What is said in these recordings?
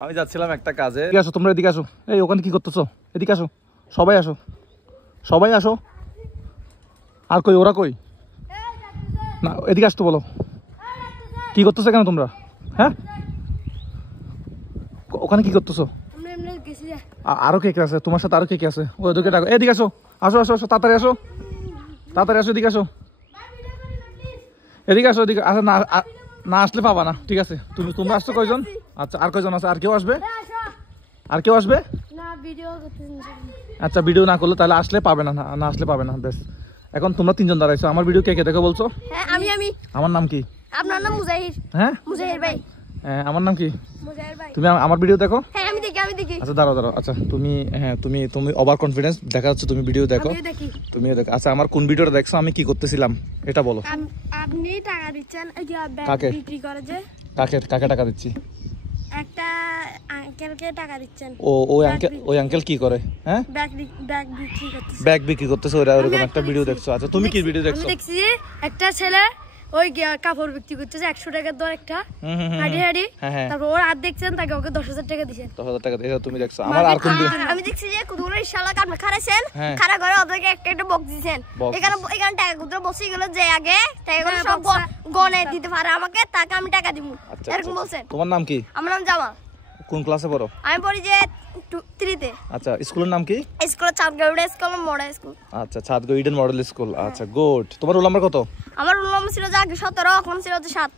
আমি যাচ্ছিলাম একটা কাজে। এদিকে আসো, তোমরা এদিকে আসো। এই ওখানে কি করতেছো? এদিকে আসো, সবাই আসো, সবাই আসো। আর কই ওরা কই? না এদিকে আসতে বলো। কি করতেছো কেন তোমরা? হ্যাঁ ওখানে কি করতেছো? আরো কে কে আছে তোমার সাথে? আরো কে কে আছে? ওদেরকে ডাকো। এদিকে আসো, আসো আসো আসো, তাড়াতাড়ি আসো, তাড়াতাড়ি আসো, এদিকে আসো, এদিকে আসো, এদিকে আসো। না না আসলে পাবা না, ঠিক আছে? তোমরা আসছো কয়জন? আচ্ছা আর কয়জন আছে? আর কেউ আসবে? আর কেউ আসবে? আচ্ছা ভিডিও না করলে তাহলে আসলে পাবে না, না আসলে পাবে না। বেশ, এখন তোমরা তিনজন দাঁড়াইছো। আমার ভিডিও কে কে দেখো বলছো? আমি আমার নাম কি? আপনার নাম মুজাহির। হ্যাঁ মুজাহির ভাই। আমার নাম কি? মুজাহির ভাই। তুমি আমার ভিডিও দেখো? হ্যাঁ আমি দেখি। আচ্ছা দাঁড়াও দাঁড়াও। আচ্ছা তুমি তুমি ওভার কনফিডেন্স দেখা যাচ্ছে, তুমি ভিডিও দেখো। আমি দেখি। তুমিও দেখো। আচ্ছা আমার কোন ভিডিওটা দেখছো, আমি কি করতেছিলাম এটা বলো। আপনি টাকা দিচ্ছেন এই যে ব্যাগ কাকে? বিক্রি করে যে কাকে কাকে টাকা দিচ্ছি? একটা আঙ্কেলকে টাকা দিচ্ছেন। ওই আঙ্কেল কি করে? হ্যাঁ ব্যাগ বিক্রি করতেছে। ব্যাগ বিক্রি করতেছে, ওরকম একটা ভিডিও দেখছো। আচ্ছা তুমি কি ভিডিও দেখছো? আমি দেখছি যে একটা ছেলে ওই কাপড় বিক্রি করতেছে 100 টাকার দর একটা হাড়ি তারপর ওর আর দেখছেন তাকে ওকে 10,000 টাকা দিয়েছেন। 10,000 টাকা দিয়ে তুমি দেখছো। আমার আর কোন ভিডিও? আমি দেখছি যে কুদুরা ইনশাআল্লাহ কাটবে খারাছেন খারা করে ওদেরকে একটা বক্স দিয়েছেন। এখানে টাকা কুদুরা বসে গেল যে আগে টাকাগুলো সব গনে দিতে পারে আমাকে, তাকে আমি টাকা দিব এরকম বলছেন। তোমার নাম কি? আমার নাম জামাল। কোন ক্লাসে পড়ো? আমি পড়ি যে 3 তে। আচ্ছা স্কুলের নাম কি? School Chandgaon school model school. আচ্ছা চাঁদগাঁও ইডেন মডেল স্কুল। আচ্ছা গুড। তোমার রোল নাম্বার কত? আমার রোল নাম্বার ছিল যে আগে 17, এখন ছিল যে 7।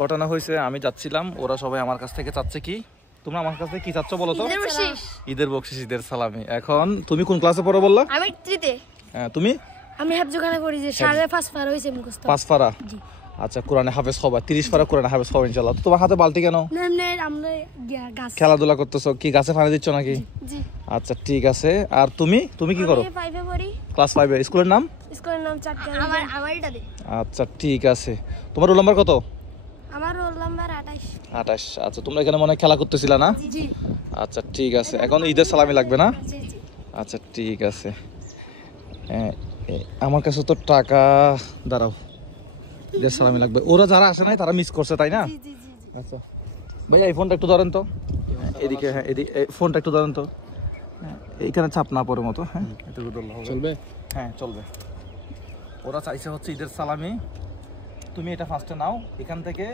ঘটনা হয়েছে আমি যাচ্ছিলাম, ওরা সবাই আমার কাছ থেকে চাচ্ছে কি? তোমরা আমার কাছ থেকে কি চাচ্ছ বলো তো? ঈদের বকশিশ, ঈদের সালামি। এখন তুমি কোন ক্লাসে পড়ো বললা? আমি 3 তে। তুমি? আমি হেফজখানে পড়ি যে 5.5 পার হইছে মুখস্থ। 5 পারা? জি। আচ্ছা কোরআনে হাফেজ হবা, 30 পারা কোরআনে হাফেজ হবা ইনশাআল্লাহ। তো তোমার হাতে বালতি কেন? না আমরা গাছ খেলাধুলা করতেছো কি? গাছে পানি দিচ্ছ নাকি? জি। আচ্ছা ঠিক আছে। আর তুমি কি করো? আমি 5 এ পড়ি। ক্লাস 5 এ। স্কুলের নাম? স্কুলের নাম চাঁদগাঁও। আমার এটা দে। আচ্ছা ঠিক আছে। তোমার রোল নাম্বার কত? আমার রোল নাম্বার 28। 28। আচ্ছা তোমরা এখানে মনে হয় খেলা করতেছিলা না? জি। আচ্ছা ঠিক আছে। এখন ঈদের সালামি লাগবে না? জি জি। আচ্ছা ঠিক আছে। আমার কাছে তো টাকা, দাঁড়াও, ঈদের সালামি লাগবে। ওরা যারা আসে নাই তারা মিস করছে তাই না? জি জি জি। আচ্ছা ভাইয়া এই ফোনটা একটু ধরেন তো এদিকে। হ্যাঁ এদিকে ফোনটা একটু ধরেন তো। এইখানে চাপ না পড়ে মতো। হ্যাঁ এটুকু ধরলে হবে। চলবে? হ্যাঁ চলবে। ওরা চাইছে হচ্ছে ঈদের সালামি। তুমি এটা ফার্স্টে নাও, এখান থেকে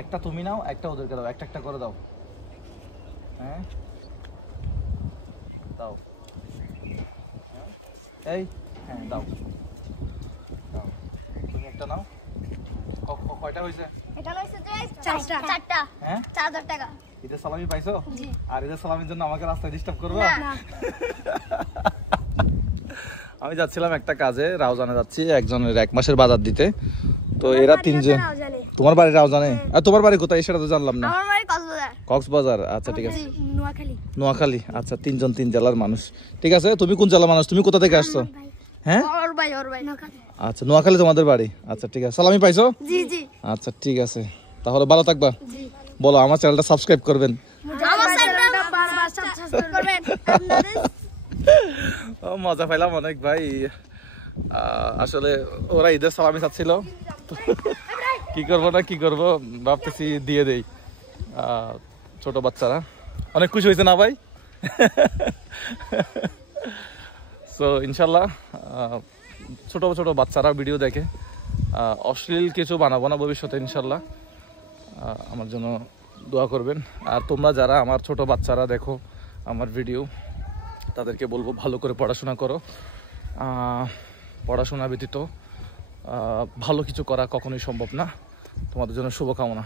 একটা তুমি নাও, একটা ওদেরকে দাও, একটা করে দাও। হ্যাঁ দাও। এই হ্যাঁ দাও দাও। তুমি একটা নাও। কয়টা হয়েছে? এটা হইছে যে 4টা। হ্যাঁ 4000 টাকা। ঈদের সালামি পাইছো? জি। আর ঈদের সালামির জন্য আমাকে রাস্তায় ডিস্টার্ব করবে? না। আমি যাচ্ছিলাম একটা কাজে, রাউজানে যাচ্ছি একজনের 1 মাসের বাজার দিতে। তো এরা তিনজন। তোমার বাড়ি রাউজানে? আর তোমার বাড়ি কোথায় সেটা তো জানলাম না। আমার বাড়ি কক্সবাজার। কক্সবাজার। আচ্ছা ঠিক আছে। নোয়াখালী। নোয়াখালী। আচ্ছা তিনজন 3 জেলার মানুষ। ঠিক আছে। তুমি কোন জেলার মানুষ? তুমি কোথা থেকে আসছো? হ্যাঁ ওর ভাই নোয়াখালী। আচ্ছা নোয়াখালী তোমাদের বাড়ি। আচ্ছা ঠিক আছে। সালামি পাইছো? জি জি। আচ্ছা ঠিক আছে, তাহলে ভালো থাকবা। জি। বলো আমার চ্যানেলটা সাবস্ক্রাইব করবেন। আমার চ্যানেলটা বারবার সাবস্ক্রাইব করবেন আপনাদের। ও মজা পাইলাম অনেক ভাই। আসলে ওরা ঈদের সালামি চাচ্ছিল, কি করবো ভাবতেছি দিয়ে দেই। ছোট বাচ্চারা অনেক খুশি হয়েছে না ভাই? সো ইনশাল্লাহ ছোট ছোট বাচ্চারা ভিডিও দেখে, অশ্লীল কিছু বানাবো না ভবিষ্যতে ইনশাল্লাহ। আমার জন্য দোয়া করবেন। আর তোমরা যারা আমার ছোট বাচ্চারা দেখো আমার ভিডিও, তাদেরকে বলবো ভালো করে পড়াশোনা করো। পড়াশোনা ব্যতীত ভালো কিছু করা কখনোই সম্ভব না। তোমাদের জন্য শুভকামনা।